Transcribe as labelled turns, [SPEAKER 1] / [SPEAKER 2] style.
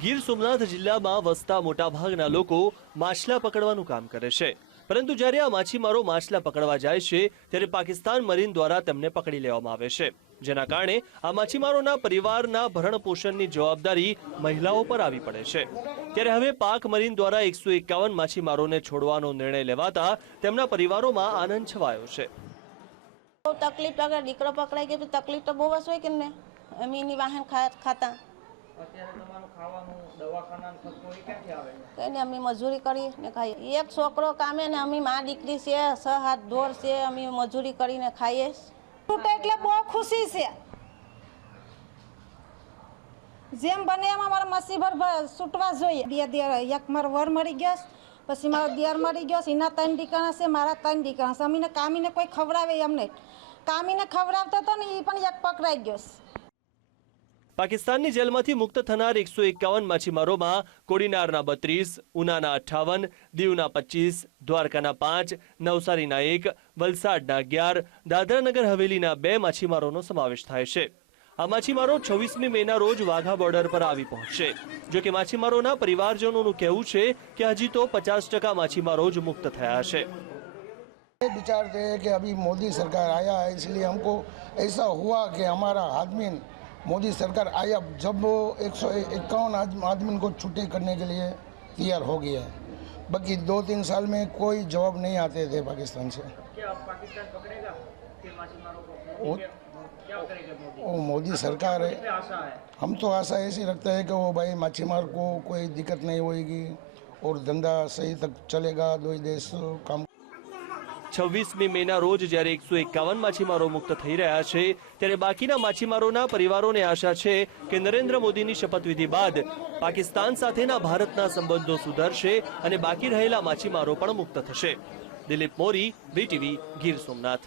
[SPEAKER 1] ગીર સોમનાથ જિલ્લામાં વસતા મોટાભાગના લોકો માછલા પકડવાનું કામ કરે છે. પરંતુ જ્યારે આ માછીમારો માછલા પકડવા જાય છે, ત્યારે પાકિસ્તાન મરીન દ્વારા તેમને પકડી લેવામાં આવે છે. જેના કારણે આ માછીમારોના પરિવારના ભરણ પોષણની જવાબદારી મહિલાઓ પર આવી પડે છે. ત્યારે હવે પાક મરીન દ્વારા એકસો એકાવન માછીમારોને છોડવાનો નિર્ણય લેવાતા તેમના પરિવારોમાં આનંદ છવાયો છે.
[SPEAKER 2] તકલીફ, અગર દીકરો પકડાઈ ગયો તકલીફ તો બહુ જ હોય કે ને અમે વાહન ખાતા. કઈ ને અમે મજૂરી કરી ખાઈએ. એક છોકરો કામે ને અમે મા દીકરી છે છ હાથ ઢોર છે અમે મજૂરી કરીને ખાઈએ.
[SPEAKER 3] છૂટે એટલે બહુ ખુશી છે. જેમ બને એમ અમારે મસીભર છૂટવા જોઈએ. બે દિયર એક મારો વર મળી ગયો પછી મારો દિયર મળી ગયો એના ત્રણ દીકરા છે મારા ત્રણ દીકરા છે. અમીને કામીને કોઈ ખવડાવે એમ નહીં. કામીને ખવડાવતો હતો ને એ પણ એક પકડાઈ ગયો છે.
[SPEAKER 1] પાકિસ્તાનની જેલમાંથી મુક્ત થનાર એકસો એકાવન માછીમારોમાં કોડીનારના બત્રીસ ઉનાના અઠ્ઠાવન દીવના પચીસ દ્વારકાના પાંચ નવસારીના એક વલસાડના અગિયાર દાદરાનગર હવેલીના બે માછીમારોનો સમાવેશ થાય છે આ માછીમારો છવ્વીસમી મેના રોજ વાઘા બોર્ડર પર આવી પહોંચશે જો કે માછીમારોના પરિવારજનોનું કહેવું છે કે હજી તો પચાસ ટકા માછીમારો જ મુક્ત થયા છે
[SPEAKER 4] ये विचारते हैं कि अभी मोदी सरकार आया है इसलिए हमको ऐसा हुआ कि हमारा आदमी मोदी सरकार आई अब जब एक सौ इक्यावन आदमी को छुट्टी करने के लिए तैयार हो गया। है बाकी दो तीन साल में कोई जवाब नहीं आते थे पाकिस्तान से।
[SPEAKER 5] क्या पाकिस्तान पकड़ेगा? के माछीमारों को
[SPEAKER 4] वो,
[SPEAKER 5] मोदी?
[SPEAKER 4] वो मोदी सरकार है। हम तो आशा ऐसी रखते हैं कि वो भाई मच्छीमार को कोई दिक्कत नहीं होगी और धंधा सही तक चलेगा दो ही देश काम
[SPEAKER 1] છવ્વીસમી મેના રોજ જ્યારે એકસો એકાવન માછીમારો મુક્ત થઈ રહ્યા છે, ત્યારે બાકીના માછીમારોના પરિવારોને આશા છે કે નરેન્દ્ર મોદીની શપથવિધિ બાદ પાકિસ્તાન સાથેના ભારતના સંબંધો સુધરશે અને બાકી રહેલા માછીમારો પણ મુક્ત થશે. દિલીપ મોરી બીટીવી ગીર સોમનાથ.